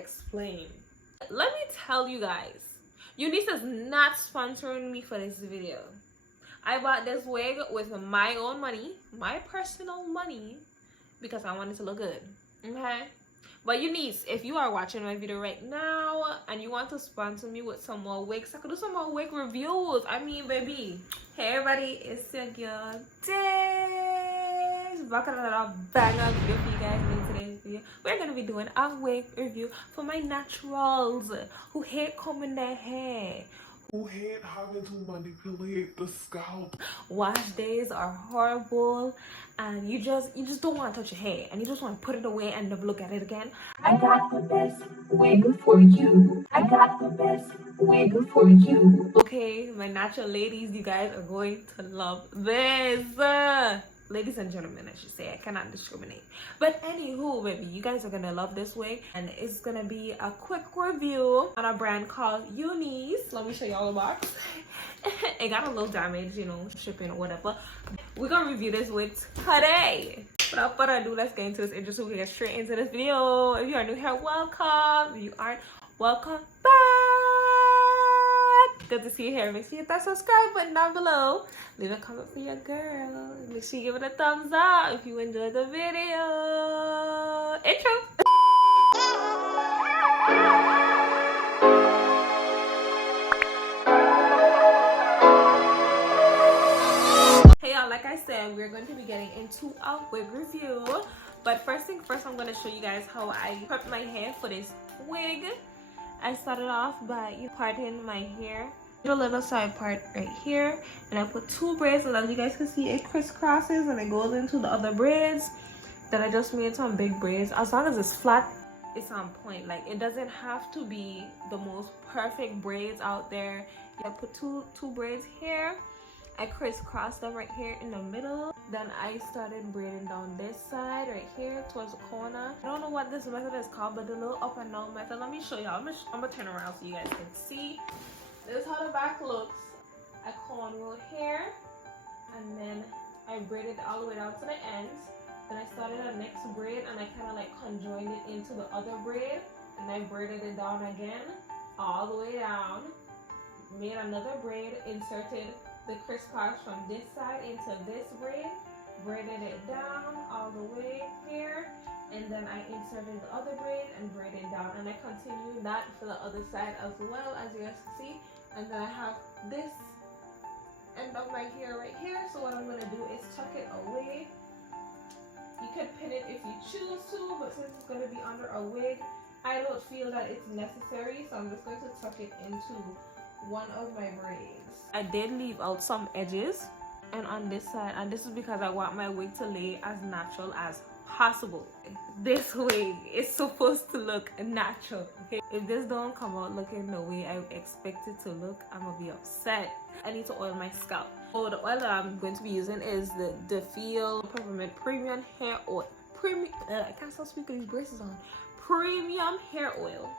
explain. Let me tell you guys, Unice is not sponsoring me for this video. I bought this wig with my own money, my personal money, because I wanted to look good. Okay? But Unice, if you are watching my video right now and you want to sponsor me with some more wigs, I could do some more wig reviews. I mean, baby. Hey everybody, it's your girl Days. Back on another banger video for you guys. In today's video, we're gonna be doing a wig review for my naturals who hate combing their hair, who hate having to manipulate the scalp. Wash days are horrible and you just don't want to touch your hair and you just want to put it away and never look at it again. I got the best wig for you. I got the best wig for you. Okay, my natural ladies, you guys are going to love this. Ladies and gentlemen, I should say, I cannot discriminate. But anywho, baby, you guys are gonna love this wig, and it's gonna be a quick review on a brand called Unice. Let me show you all the box. It got a little damage, you know, shipping or whatever. We're gonna review this wig today. Without further ado, let's get into this intro so we can get straight into this video. If you are new here, welcome. If you aren't, welcome back. Good to see you here. Make sure you hit that subscribe button down below. Leave a comment for your girl. Make sure you give it a thumbs up if you enjoyed the video. Intro. Hey y'all, like I said, we're going to be getting into a wig review. But first thing first, I'm going to show you guys how I prepped my hair for this wig. I started off by parting my hair, a little side part right here, and I put two braids, and as you guys can see, it crisscrosses and it goes into the other braids. Then I just made some big braids. As long as it's flat, it's on point. Like, it doesn't have to be the most perfect braids out there. I put two braids here. I crisscrossed them right here in the middle. Then I started braiding down this side right here towards the corner. I don't know what this method is called, but the little up and down method. Let me show y'all. I'm gonna turn around so you guys can see. This is how the back looks. I cornrow here, and then I braided all the way down to the ends. Then I started the next braid, and I kind of like conjoined it into the other braid, and I braided it down again, all the way down. Made another braid, inserted the crisscross from this side into this braid, braided it down all the way here, and then I inserted the other braid and braided down, and I continued that for the other side as well, as you guys can see. And then I have this end of my hair right here, so what I'm going to do is tuck it away. You can pin it if you choose to, but since it's going to be under a wig, I don't feel that it's necessary, so I'm just going to tuck it into one of my braids. I did leave out some edges and on this side, and this is because I want my wig to lay as natural as possible. This wig is supposed to look natural, okay? If this don't come out looking the way I expect it to look, I'm gonna be upset. I need to oil my scalp. So the oil that I'm going to be using is the Feel Peppermint Premium Hair Oil. I can't stop speaking these braces on. Premium hair oil.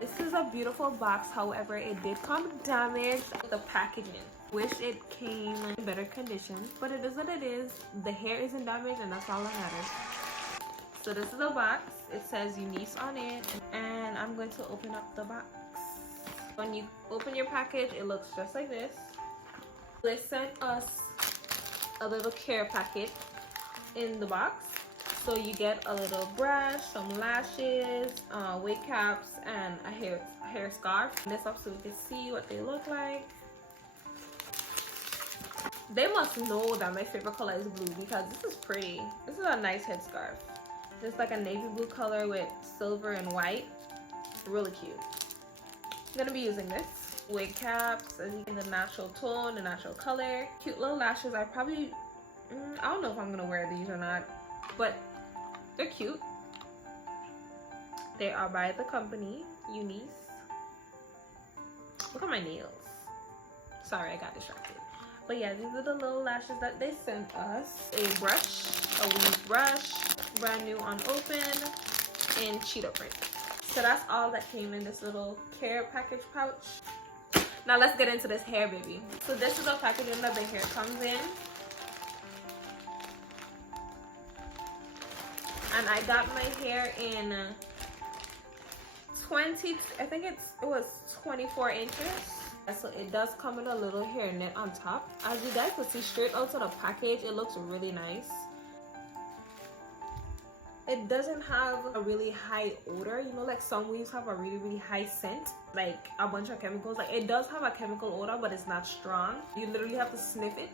This is a beautiful box, however, it did come damaged with the packaging. Wish it came in better condition, but it is what it is. The hair isn't damaged, and that's all that matters. So this is the box. It says Unice on it, and I'm going to open up the box. When you open your package, it looks just like this. They sent us a little care packet in the box. So you get a little brush, some lashes, wig caps, and a hair scarf. This up so we can see what they look like. They must know that my favorite color is blue because this is pretty. This is a nice headscarf. It's like a navy blue color with silver and white. Really cute. I'm gonna be using this. Wig caps, as you can, the natural tone, the natural color. Cute little lashes. I don't know if I'm gonna wear these or not, but they're cute. They are by the company Unice. Look at my nails. Sorry, I got distracted. But yeah, these are the little lashes that they sent us. A brush, a weave brush, brand new unopened, and cheetah print. So that's all that came in this little care package pouch. Now let's get into this hair, baby. So this is the packaging that the hair comes in. and I got my hair in 20, I think it was 24 inches. So it does come with a little hair net on top. As you guys can see, straight out of the package, it looks really nice. It doesn't have a really high odor, you know, like some weaves have a really high scent, like a bunch of chemicals. Like it does have a chemical odor, but it's not strong. You literally have to sniff it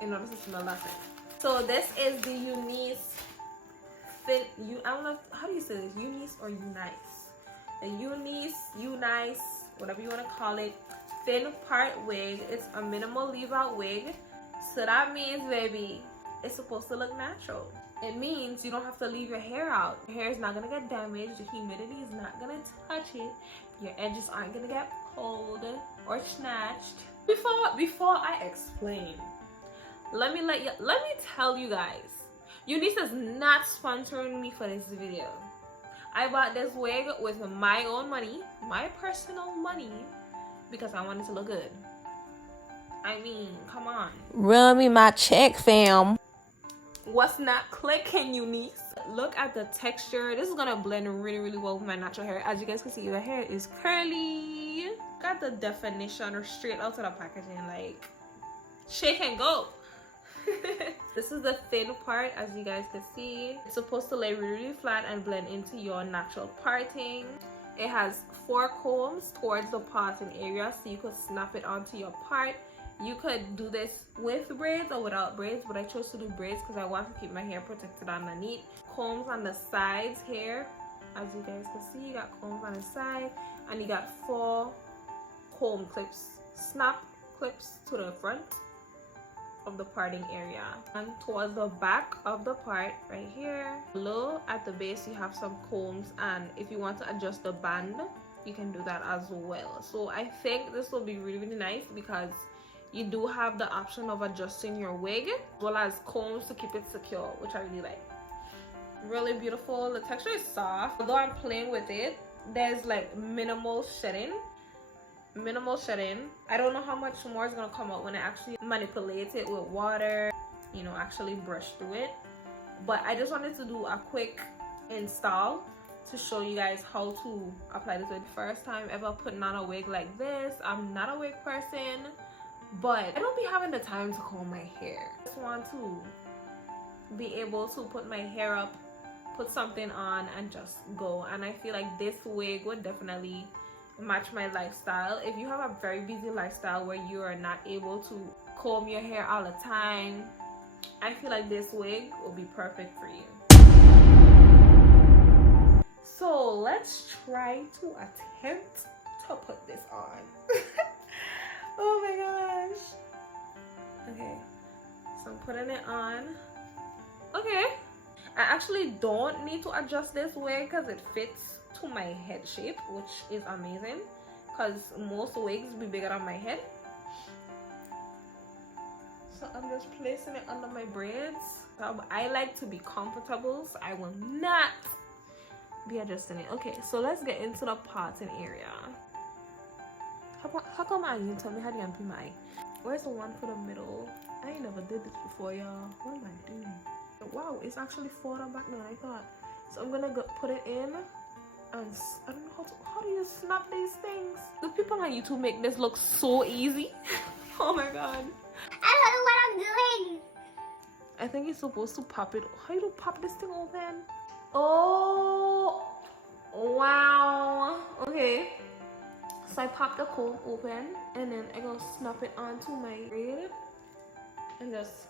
in order to smell that scent. So this is the Unice I don't know, how do you say this? Unice or Unice? The Unice, whatever you want to call it, thin part wig. It's a minimal leave out wig. So that means, baby, it's supposed to look natural. It means you don't have to leave your hair out. Your hair is not gonna get damaged. The humidity is not gonna touch it. Your edges aren't gonna get pulled or snatched. Before I explain, let me tell you guys, Unice is not sponsoring me for this video. I bought this wig with my own money, my personal money, because I wanted to look good. I mean, come on. Run me my check, fam. What's not clicking, Unice? Look at the texture. This is gonna blend really well with my natural hair. As you guys can see, the hair is curly. Got the definition straight out of the packaging, like shake and go. This is the thin part, as you guys can see. It's supposed to lay really flat and blend into your natural parting. It has 4 combs towards the parting area, so you could snap it onto your part. You could do this with braids or without braids, but I chose to do braids because I want to keep my hair protected underneath. Combs on the sides here, as you guys can see, you got combs on the side, and you got 4 comb clips, snap clips to the front of the parting area, and towards the back of the part right here, low at the base, you have some combs, and if you want to adjust the band, you can do that as well. So I think this will be really nice because you do have the option of adjusting your wig as well as combs to keep it secure, which I really like. Really beautiful. The texture is soft. Although I'm playing with it, there's like minimal shedding. I don't know how much more is gonna come out when I actually manipulate it with water, you know, actually brush through it. But I just wanted to do a quick install to show you guys how to apply this wig. First time ever putting on a wig like this. I'm not a wig person, but I don't be having the time to comb my hair. I just want to be able to put my hair up, put something on, and just go. And I feel like this wig would definitely match my lifestyle. If you have a very busy lifestyle where you are not able to comb your hair all the time, I feel like this wig will be perfect for you. So let's try to attempt to put this on. Oh my gosh. Okay, so I'm putting it on. Okay, I actually don't need to adjust this wig because it fits to my head shape, which is amazing because most wigs be bigger than my head. So I'm just placing it under my braids. I like to be comfortable, so I will not be adjusting it. Okay, so let's get into the parting area. How come I didn't tell me how do you unpin my eye? Where's the one for the middle? I ain't never did this before, y'all. What am I doing? Wow, it's actually farther back than I thought. So I'm gonna go put it in, and I don't know how do you snap these things? The people on YouTube make this look so easy. Oh my god. I don't know what I'm doing. I think you're supposed to pop it. How do you pop this thing open? Oh, wow. Okay. So I pop the comb open, and then I go snap it onto my braid and just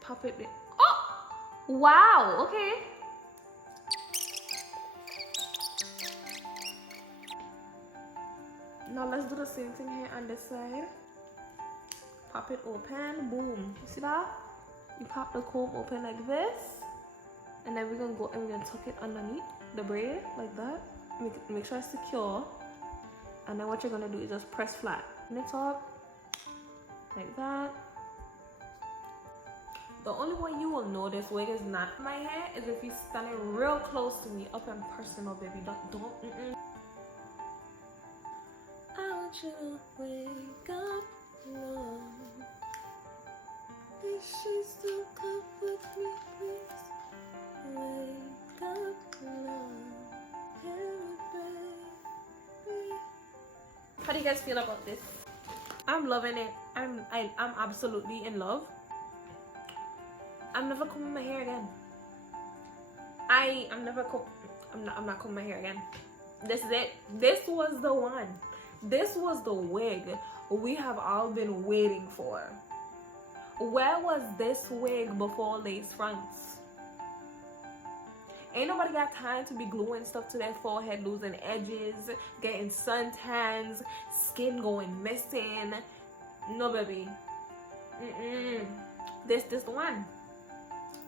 pop it in. Oh, wow. Okay. Now let's do the same thing here on this side. Pop it open, boom. You see that? You pop the comb open like this, and then we're gonna go and we're gonna tuck it underneath the braid like that. Make sure it's secure. And then what you're gonna do is just press flat in the top like that. The only way you will know this wig is not my hair is if you're standing real close to me, up and personal, baby. Don't. I want you to wake up, love. These sheets to come with me, please. How do you guys feel about this? I'm loving it. I'm absolutely in love. I'm never combing my hair again. I'm not combing my hair again. This is it. This was the one. This was the wig we have all been waiting for. Where was this wig before lace fronts? Ain't nobody got time to be gluing stuff to their forehead, losing edges, getting suntans, skin going missing. No, baby. This the one.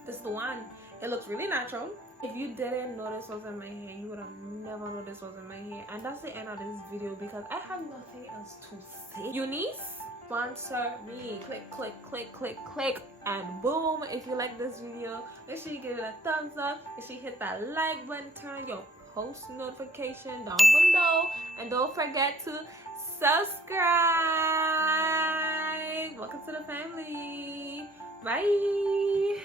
This is the one. It looks really natural. If you didn't know this was in my hair, you would have never known this was in my hair. And that's the end of this video because I have nothing else to say. Unice, sponsor me. Click, click, click, click, click, and boom. If you like this video, make sure you give it a thumbs up. Make sure you hit that like button, turn your post notification down below, and don't forget to subscribe. Welcome to the family. Bye.